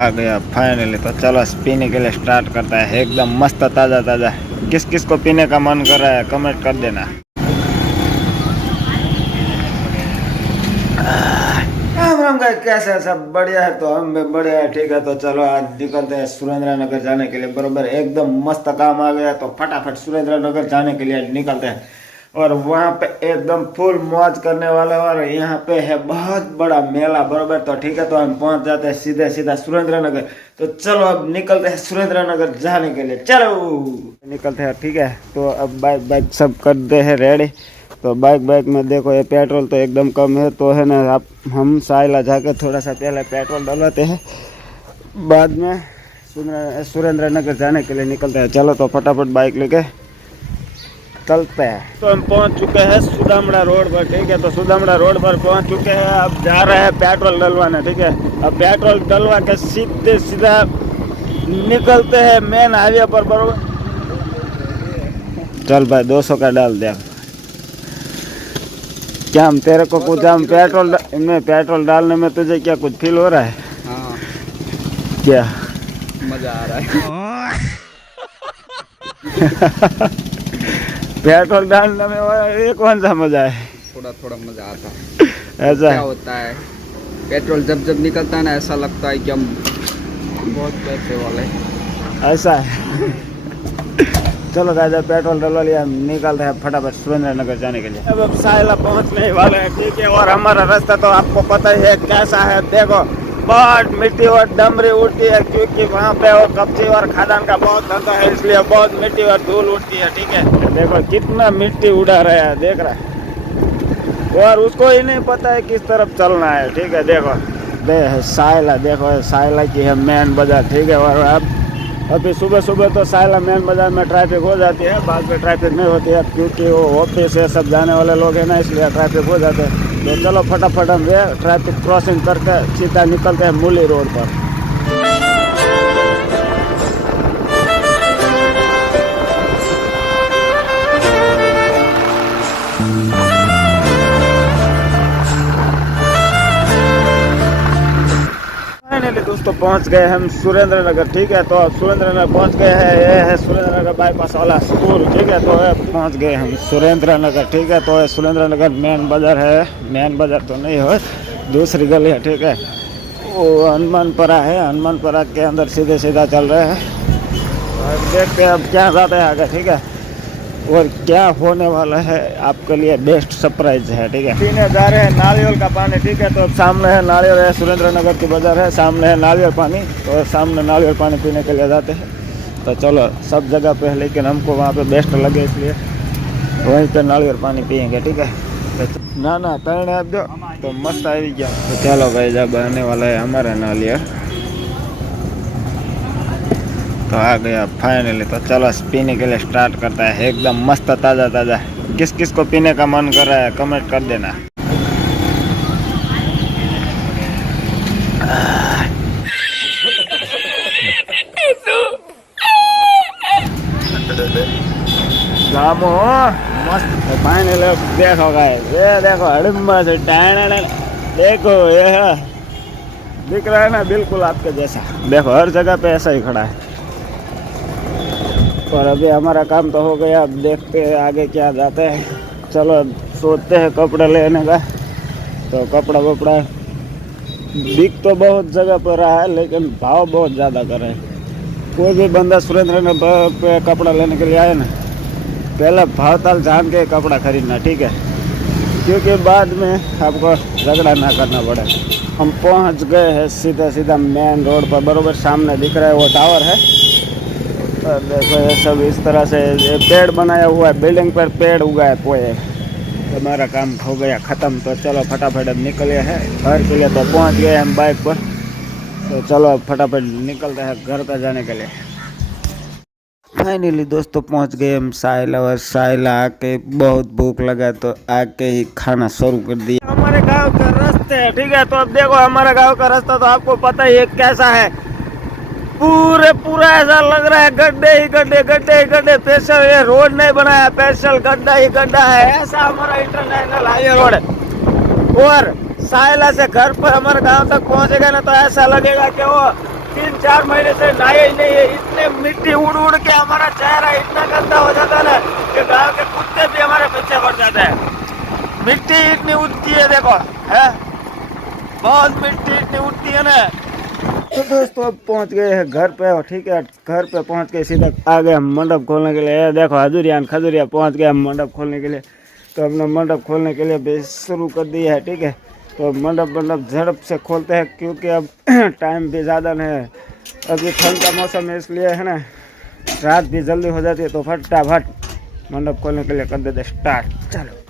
आ गया फाइनली। तो चलो पीने के लिए स्टार्ट करता है। एकदम मस्त ताज़ा ताज़ा। किस किस को पीने का मन कर रहा है कमेंट कर देना। राम राम गाइस, कैसे है सब? बढ़िया है? तो हम भी बढ़िया है। ठीक है, तो चलो आज निकलते हैं सुरेंद्र नगर जाने के लिए। बरोबर एकदम मस्त काम आ गया, तो फटाफट सुरेंद्र नगर जाने के लिए निकलते हैं। और वहाँ पे एकदम फुल मौज करने वाले। और यहाँ पे है बहुत बड़ा मेला। बरोबर, तो ठीक है, तो हम पहुँच जाते हैं सीधे सीधा सुरेंद्र नगर। तो चलो अब निकलते हैं सुरेंद्र नगर जाने के लिए। चलो निकलते हैं। ठीक है, तो अब बाइक बाइक सब कर दे है रेडी। तो बाइक में देखो ये पेट्रोल तो एकदम कम है, तो है ना आप हम साइला जाके थोड़ा सा पहले पेट्रोल डलवाते हैं, बाद में सुरेंद्र नगर जाने के लिए निकलते हैं। चलो तो फटाफट बाइक लेके चलते हैं। तो हम पहुंच चुके हैं सुदामड़ा रोड पर। ठीक है, तो सुदामड़ा रोड पर पहुंच चुके हैं। अब जा रहे हैं पेट्रोल डलवाने। ठीक है, अब पेट्रोल डलवा के सीधे सीधा निकलते हैं मेन हाईवे पर। बरोबर, चल भाई 200 का डाल दे। क्या हम तेरे को कुछ हम पेट्रोल डालने में तुझे क्या कुछ फील हो रहा है? हाँ, क्या मजा आ रहा है। पेट्रोल डालने में ये कौन सा मजा है? थोड़ा थोड़ा मजा आता है। ऐसा क्या होता है, पेट्रोल जब जब निकलता है ना, ऐसा लगता है कि हम बहुत पैसे वाले हैं। ऐसा है। चलो गाइस, पेट्रोल डलवा लिया, निकलते हैं फटाफट सुरेंद्र नगर जाने के लिए। अब साइला पहुंचने ही वाले हैं। ठीक है, और हमारा रास्ता तो आपको पता ही है कैसा है। देखो बहुत मिट्टी और डमरी उड़ती है, क्योंकि वहाँ पे और कब्जे और खादान का बहुत धंधा है, इसलिए बहुत मिट्टी और धूल उड़ती है। ठीक है, देखो कितना मिट्टी उड़ा रहा है, देख रहा है, और उसको ही नहीं पता है किस तरफ चलना है। ठीक है, देखो साइला, देखो साइला की है मेन बाजार। ठीक है, और अब अभी सुबह सुबह तो साइला मेन बाजार में ट्रैफिक हो जाती है, बाद में ट्रैफिक नहीं होती है, क्योंकि वो ऑफिस से सब जाने वाले लोग हैं ना, इसलिए ट्रैफिक हो जाते हैं। तो चलो फटाफट हम ट्रैफिक क्रॉसिंग करके सीधा निकलते हैं मूली रोड पर। फाइनली दोस्तों पहुंच गए हम सुरेंद्र नगर। ठीक है, तो सुरेंद्र नगर पहुंच गए हैं। ये है सुरेंद्र नगर बाईपास वाला स्कूल। ठीक है, तो पहुंच गए हम सुरेंद्र नगर। ठीक है, तो सुरेंद्र नगर मेन बाजार है। मेन बाजार तो नहीं है, दूसरी गली है। ठीक है, वो हनुमानपुरा है। हनुमानपुरा के अंदर सीधे सीधा चल रहे हैं, और देखते हैं अब क्या जाता है आगे। ठीक है, और क्या होने वाला है आपके लिए बेस्ट सरप्राइज है। ठीक है, पीने जा रहे हैं नारियल का पानी। ठीक है, तो सामने है नारियल है, सुरेंद्र नगर की बाजार है, सामने है नारियल पानी। तो सामने नारियल पानी पीने के लिए जाते हैं। तो चलो सब जगह पे है, लेकिन हमको वहाँ पे बेस्ट लगे, इसलिए वहीं पे नारियल पानी पियेंगे। ठीक है, ना ना तैरने आप दो तो मस्त आ गया। तो चलो भाई, जब आने वाला है हमारा नारियल, तो आ गया फाइनली। तो चलो पीने के लिए स्टार्ट करता है। एकदम मस्त ताज़ा ताज़ा। किस किस को पीने का मन कर रहा है कमेंट कर देना। जामो मस्त फाइनली। देखो गाइस, ये देखो हड़म्बा से देखो, ये है दिख रहा है ना, बिल्कुल आपके जैसा। देखो हर जगह पे ऐसा ही खड़ा है। और अभी हमारा काम तो हो गया, अब देखते हैं आगे क्या जाते हैं। चलो अब सोचते हैं कपड़े लेने का। तो कपड़ा वपड़ा बिक तो बहुत जगह पर रहा है, लेकिन भाव बहुत ज़्यादा कर रहे हैं। कोई भी बंदा सुरेंद्र नगर पे कपड़ा लेने के लिए आए ना, पहले भाव ताल जान के कपड़ा खरीदना। ठीक है, क्योंकि बाद में आपको झगड़ा ना करना पड़े। हम पहुंच गए हैं सीधा सीधा मेन रोड पर। बरोबर सामने दिख रहा है वो टावर है। और देखो ये सब इस तरह से ये पेड़ बनाया हुआ है, बिल्डिंग पर पेड़ उगा है पूरे। हमारा काम हो गया ख़त्म। तो चलो फटाफट अब निकले हैं घर के लिए। तो पहुंच गए हम बाइक पर। तो चलो अब फटाफट निकलते हैं घर पर जाने के लिए। फाइनली दोस्तों पहुंच गए हम साइला। और साइला आके बहुत भूख लगा, तो आके ही खाना शुरू कर दिया। हमारे गांव का रास्ते है। ठीक है, तो अब देखो हमारे गांव का रास्ता तो आपको पता ही है कैसा है। पूरा ऐसा लग रहा है गड्ढे ही गड्ढे, गड्ढे ही गड्ढे। स्पेशल ये रोड नहीं बनाया, स्पेशल गड्ढा ही गड्ढा है। ऐसा हमारा इंटरनेशनल हाईवे रोड है। और साइला से घर पर हमारे गांव तक पहुंचेगा ना, तो ऐसा लगेगा कि वो 3-4 महीने से नहाए ही नहीं है। इतने मिट्टी उड़ उड़ के हमारा चेहरा इतना गंदा हो जाता है ना कि गांव के कुत्ते भी हमारे पीछे पड़ जाते हैं। मिट्टी इतनी उड़ती है, देखो है, बहुत मिट्टी इतनी उड़ती है ना। तो दोस्तों अब पहुंच गए हैं घर पे, और ठीक है घर पे पहुंच के सीधा आ गए हम मंडप खोलने के लिए। ये देखो हजूरिया खजूरिया पहुंच गए हम मंडप खोलने के लिए। तो हमने मंडप खोलने के लिए भी शुरू कर दिया है, ठीक है। तो मंडप झड़प से खोलते हैं क्योंकि अब टाइम भी ज़्यादा नहीं है, अभी ठंड का मौसम है, इसलिए है ना रात भी जल्दी हो जाती है। तो फटाफट मंडप खोलने के लिए कर देते स्टार्ट, चलो।